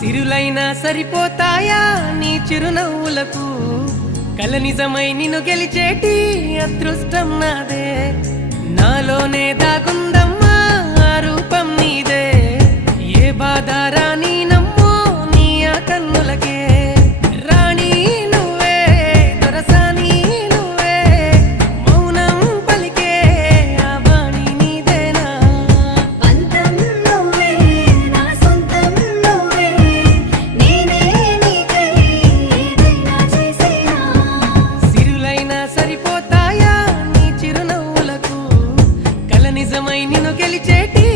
సిరులైనా సరిపోతాయా నీ చిరునవ్వులకు కల నిజమై నిన్ను గెలిచేటి అదృష్టం నాదే నాలోనే దాగుందమ్మా ఆ రూపం నీదే ఏ బాధ రాని నమ్మో నీ ఆ కన్నులకే రాణి నువ్వే దొరసాని నువ్వే మౌనం పలికే ఆ బాణి నీదేనా పంతం నువ్వే నా సొంతం నువ్వే నేనే నీకై ఏదైనా చేసేనా సిరులైనా సరిపోతాయా నీ చిరునవ్వులకు కల నిజమై నిన్ను గెలిచేటి